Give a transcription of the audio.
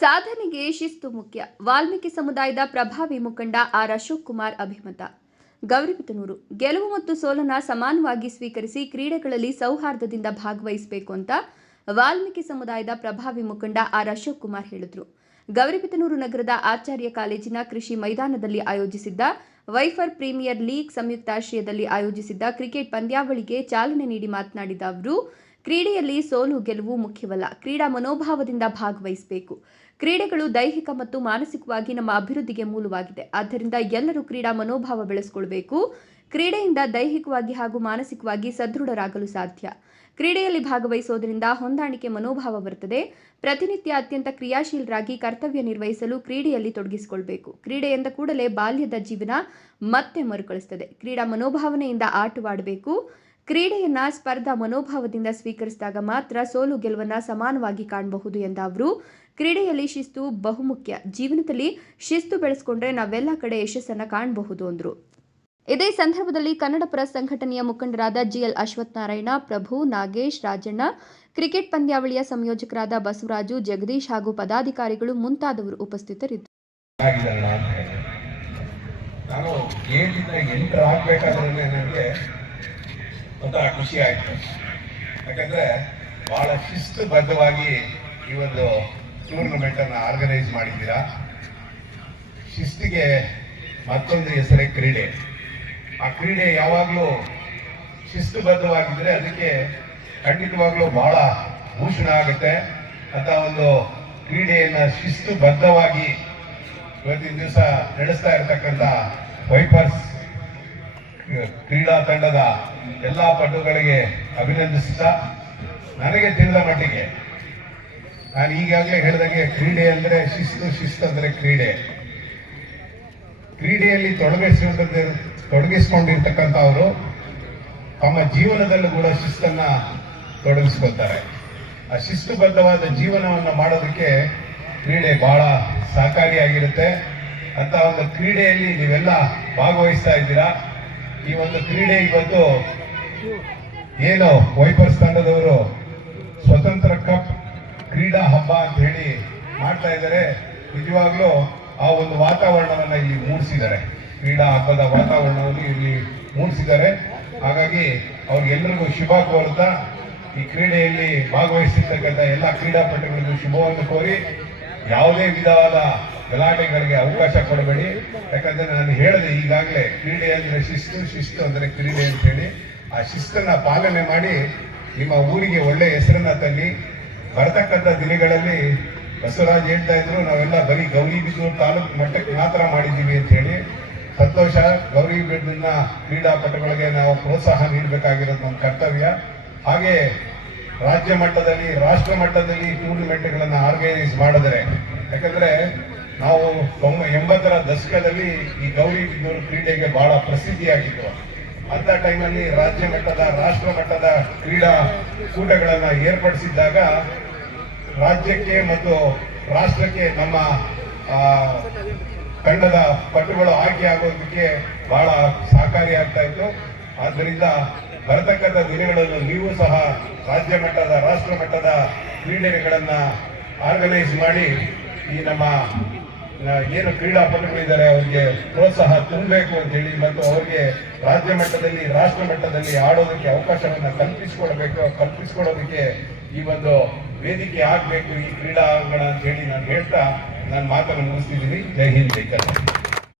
ಸಾಧನೆಗೆ ಶಿಸ್ತು ಮುಖ್ಯ. ವಾಲ್ಮೀಕಿ ಸಮುದಾಯದ ಪ್ರಭಾವಿ ಮುಖಂಡ ಆರ್ ಅಶೋಕ್ ಕುಮಾರ್ ಅಭಿಮತ. ಗೌರಿಬಿತನೂರು ಗೆಲುವು ಮತ್ತು ಸೋಲನ ಸಮಾನವಾಗಿ ಸ್ವೀಕರಿಸಿ ಕ್ರೀಡೆಗಳಲ್ಲಿ ಸೌಹಾರ್ದದಿಂದ ಭಾಗವಹಿಸಬೇಕು ಅಂತ ವಾಲ್ಮೀಕಿ ಸಮುದಾಯದ ಪ್ರಭಾವಿ ಮುಖಂಡ ಆರ್ ಅಶೋಕ್ ಕುಮಾರ್ ಹೇಳಿದರು. ಗೌರಿಬಿತನೂರು ನಗರದ ಆಚಾರ್ಯ ಕಾಲೇಜಿನ ಕೃಷಿ ಮೈದಾನದಲ್ಲಿ ಆಯೋಜಿಸಿದ್ದ ವೈಫರ್ ಪ್ರೀಮಿಯರ್ ಲೀಗ್ ಸಂಯುಕ್ತಾಶ್ರಯದಲ್ಲಿ ಆಯೋಜಿಸಿದ್ದ ಕ್ರಿಕೆಟ್ ಪಂದ್ಯಾವಳಿಗೆ ಚಾಲನೆ ನೀಡಿ ಮಾತನಾಡಿದ ಅವರು ಕ್ರೀಡೆಯಲ್ಲಿ ಸೋಲು ಗೆಲುವು ಮುಖ್ಯವಲ್ಲ. ಕ್ರೀಡಾ ಮನೋಭಾವದಿಂದ ಭಾಗವಹಿಸಬೇಕು. ಕ್ರೀಡೆಗಳು ದೈಹಿಕ ಮತ್ತು ಮಾನಸಿಕವಾಗಿ ನಮ್ಮ ಅಭಿವೃದ್ಧಿಗೆ ಮೂಲವಾಗಿದೆ. ಆದ್ದರಿಂದ ಎಲ್ಲರೂ ಕ್ರೀಡಾ ಮನೋಭಾವ ಬೆಳೆಸಿಕೊಳ್ಬೇಕು. ಕ್ರೀಡೆಯಿಂದ ದೈಹಿಕವಾಗಿ ಹಾಗೂ ಮಾನಸಿಕವಾಗಿ ಸದೃಢರಾಗಲು ಸಾಧ್ಯ. ಕ್ರೀಡೆಯಲ್ಲಿ ಭಾಗವಹಿಸೋದರಿಂದ ಹೊಂದಾಣಿಕೆ ಮನೋಭಾವ ಬರುತ್ತದೆ. ಪ್ರತಿನಿತ್ಯ ಅತ್ಯಂತ ಕ್ರಿಯಾಶೀಲರಾಗಿ ಕರ್ತವ್ಯ ನಿರ್ವಹಿಸಲು ಕ್ರೀಡೆಯಲ್ಲಿ ತೊಡಗಿಸಿಕೊಳ್ಬೇಕು. ಕ್ರೀಡೆ ಎಂದ ಕೂಡಲೇ ಬಾಲ್ಯದ ಜೀವನ ಮತ್ತೆ ಮರುಕಳಿಸುತ್ತದೆ ಕ್ರೀಡಾ ಮನೋಭಾವನೆಯಿಂದ ಆಟವಾಡಬೇಕು. ಕ್ರೀಡೆಯನ್ನ ಸ್ಪರ್ಧಾ ಮನೋಭಾವದಿಂದ ಸ್ವೀಕರಿಸಿದಾಗ ಮಾತ್ರ ಸೋಲು ಗೆಲುವನ್ನ ಸಮಾನವಾಗಿ ಕಾಣಬಹುದು ಎಂದ ಅವರು, ಕ್ರೀಡೆಯಲ್ಲಿ ಶಿಸ್ತು ಬಹುಮುಖ್ಯ. ಜೀವನದಲ್ಲಿ ಶಿಸ್ತು ಬೆಳೆಸ್ಕೊಂಡ್ರೆ ನಾವೆಲ್ಲ ಕಡೆ ಯಶಸ್ಸನ್ನ ಕಾಣಬಹುದು ಅಂದರು. ಇದೇ ಸಂದರ್ಭದಲ್ಲಿ ಕನ್ನಡಪರ ಸಂಘಟನೆಯ ಮುಖಂಡರಾದ G L Ashwathanarayana, Prabhu Nagesh, Rajanna, cricket ಪಂದ್ಯಾವಳಿಯ ಸಂಯೋಜಕರಾದ ಬಸವರಾಜು, ಜಗದೀಶ್ ಹಾಗೂ ಪದಾಧಿಕಾರಿಗಳು ಮುಂತಾದವರು ಉಪಸ್ಥಿತರಿದ್ದರು. ನಾನು ಒಂಥರ ಖುಷಿ ಆಯ್ತು ಯಾಕಂದ್ರೆ ಬಹಳ ಶಿಸ್ತುಬದ್ಧವಾಗಿ ಈ ಒಂದು ಟೂರ್ನಮೆಂಟ್ ಅನ್ನ ಆರ್ಗನೈಸ್ ಮಾಡಿದ್ದೀರಾ? ಶಿಸ್ತಿಗೆ ಮತ್ತೊಂದು ಹೆಸರೇ ಕ್ರೀಡೆ. ಆ ಕ್ರೀಡೆ ಯಾವಾಗಲೂ ಶಿಸ್ತುಬದ್ಧವಾಗಿದ್ದರೆ ಅದಕ್ಕೆ ಖಂಡಿತವಾಗ್ಲೂ ಬಹಳ ಭೂಷಣ ಆಗುತ್ತೆ. ಅಂತ ಒಂದು ಕ್ರೀಡೆಯನ್ನ ಶಿಸ್ತುಬದ್ಧವಾಗಿ ಇವತ್ತಿನ ದಿವಸ ನಡೆಸ್ತಾ ಇರತಕ್ಕಂಥ ವೈಪರ್ಸ್ ಕ್ರೀಡಾ ತಂಡದ ಎಲ್ಲಾ ಪಟುಗಳಿಗೆ ಅಭಿನಂದಿಸ್ತಾ ನನಗೆ ತಿಳಿದ ಮಟ್ಟಿಗೆ ನಾನು ಈಗಾಗಲೇ ಹೇಳಿದಂಗೆ ಕ್ರೀಡೆ ಅಂದ್ರೆ ಶಿಸ್ತು ಶಿಸ್ತು ಅಂದರೆ ಕ್ರೀಡೆ. ಕ್ರೀಡೆಯಲ್ಲಿ ತೊಡಗಿಸಿಕೊಂಡ ತೊಡಗಿಸಿಕೊಂಡಿರ್ತಕ್ಕಂಥವರು ತಮ್ಮ ಜೀವನದಲ್ಲೂ ಕೂಡ ಶಿಸ್ತನ್ನ ತೊಡಗಿಸ್ಕೊಳ್ತಾರೆ. ಆ ಶಿಸ್ತುಬದ್ಧವಾದ ಜೀವನವನ್ನು ಮಾಡೋದಕ್ಕೆ ಕ್ರೀಡೆ ಬಹಳ ಸಹಕಾರಿಯಾಗಿರುತ್ತೆ. ಅಂತ ಒಂದು ಕ್ರೀಡೆಯಲ್ಲಿ ನೀವೆಲ್ಲ ಭಾಗವಹಿಸ್ತಾ ಇದ್ದೀರಾ? ಈ ಒಂದು ಕ್ರೀಡೆ ಇವತ್ತು ಏನು ವೈಪರ್ಸ್ ತಂಡದವರು ಸ್ವತಂತ್ರ ಕಪ್ ಕ್ರೀಡಾ ಹಬ್ಬ ಅಂತ ಹೇಳಿ ಮಾಡ್ತಾ ಇದ್ದಾರೆ. ನಿಜವಾಗ್ಲೂ ಆ ಒಂದು ವಾತಾವರಣವನ್ನ ಇಲ್ಲಿ ಮೂಡಿಸಿದ್ದಾರೆ. ಕ್ರೀಡಾ ಹಬ್ಬದ ವಾತಾವರಣವನ್ನು ಇಲ್ಲಿ ಮೂಡಿಸಿದ್ದಾರೆ. ಹಾಗಾಗಿ ಅವ್ರಿಗೆಲ್ಲರಿಗೂ ಶುಭ ಕೋರುತ್ತಾ ಈ ಕ್ರೀಡೆಯಲ್ಲಿ ಭಾಗವಹಿಸಿರ್ತಕ್ಕಂಥ ಎಲ್ಲ ಕ್ರೀಡಾಪಟುಗಳಿಗೂ ಶುಭವನ್ನು ಕೋರಿ ಯಾವುದೇ ವಿಧವಾದ ಗಲಾಟೆಗಳಿಗೆ ಅವಕಾಶ ಕೊಡಬೇಡಿ. ಯಾಕಂದ್ರೆ ನಾನು ಹೇಳಿದೆ ಈಗಾಗಲೇ ಕ್ರೀಡೆ ಅಂದ್ರೆ ಶಿಸ್ತು ಶಿಸ್ತು ಅಂದ್ರೆ ಕ್ರೀಡೆ ಅಂತ ಹೇಳಿ ಆ ಶಿಸ್ತನ್ನು ಪಾಲನೆ ಮಾಡಿ ನಿಮ್ಮ ಊರಿಗೆ ಒಳ್ಳೆ ಹೆಸರನ್ನ ತನ್ನಿ ಬರತಕ್ಕಂಥ ದಿನಗಳಲ್ಲಿ ಬಸವರಾಜ್ ಹೇಳ್ತಾ ಇದ್ರು, ನಾವೆಲ್ಲ ಬರೀ ಗೌರಿಬಿದೂರು ತಾಲೂಕು ಮಟ್ಟಕ್ಕೆ ಮಾತ್ರ ಮಾಡಿದ್ದೀವಿ ಅಂತ ಹೇಳಿ. ಸಂತೋಷ ಗೌರಿಬಿದೂರಿನ ಕ್ರೀಡಾಪಟುಗಳಿಗೆ ನಾವು ಪ್ರೋತ್ಸಾಹ ನೀಡಬೇಕಾಗಿರೋದು ನಮ್ಮ ಕರ್ತವ್ಯ. ಹಾಗೆ ರಾಜ್ಯ ಮಟ್ಟದಲ್ಲಿ, ರಾಷ್ಟ್ರ ಮಟ್ಟದಲ್ಲಿ ಟೂರ್ನಿಮೆಂಟ್ಗಳನ್ನು ಆರ್ಗನೈಸ್ ಮಾಡಿದರೆ, ಯಾಕಂದ್ರೆ ನಾವು ಎಂಬತ್ತರ ದಶಕದಲ್ಲಿ ಈ ಗೌರಿ ಬಿದ್ದೂರು ಕ್ರೀಡೆಗೆ ಬಹಳ ಪ್ರಸಿದ್ಧಿಯಾಗಿತ್ತು ಅಂತ ಟೈಮಲ್ಲಿ ರಾಜ್ಯ ಮಟ್ಟದ, ರಾಷ್ಟ್ರ ಮಟ್ಟದ ಕ್ರೀಡಾ ಕೂಟಗಳನ್ನು ಏರ್ಪಡಿಸಿದ್ದಾಗ ರಾಜ್ಯಕ್ಕೆ ಮತ್ತು ರಾಷ್ಟ್ರಕ್ಕೆ ನಮ್ಮ ತಂಡದ ಪಟುಗಳು ಆಯ್ಕೆ ಆಗೋದಕ್ಕೆ ಬಹಳ ಸಹಕಾರಿಯಾಗ್ತಾ ಇತ್ತು. ಆದ್ದರಿಂದ ಬರತಕ್ಕಂಥ ದಿನಗಳಲ್ಲೂ ನೀವು ಸಹ ರಾಜ್ಯ ಮಟ್ಟದ, ರಾಷ್ಟ್ರ ಮಟ್ಟದ ಕ್ರೀಡೆಗಳನ್ನ ಆರ್ಗನೈಸ್ ಮಾಡಿ ಈ ನಮ್ಮ ಏನು ಕ್ರೀಡಾಪಟುಗಳಿದ್ದಾರೆ, ಅವರಿಗೆ ಪ್ರೋತ್ಸಾಹ ತುಂಬಬೇಕು ಅಂತ ಹೇಳಿ ಮತ್ತು ಅವರಿಗೆ ರಾಜ್ಯ ಮಟ್ಟದಲ್ಲಿ, ರಾಷ್ಟ್ರ ಮಟ್ಟದಲ್ಲಿ ಆಡೋದಕ್ಕೆ ಅವಕಾಶವನ್ನು ಕಲ್ಪಿಸಿಕೊಡಬೇಕು, ಕಲ್ಪಿಸಿಕೊಡೋದಕ್ಕೆ ಈ ಒಂದು ವೇದಿಕೆ ಆಗಬೇಕು ಈ ಕ್ರೀಡಾಂಗಣ ಅಂತ ಹೇಳಿ ನಾನು ಹೇಳ್ತಾ ನಾನು ಮಾತನ್ನು ಮುಗಿಸ್ತಿದ್ದೀನಿ. ಜೈ ಹಿಂದ್, ಜೈ ಕರ್ನಾಟಕ.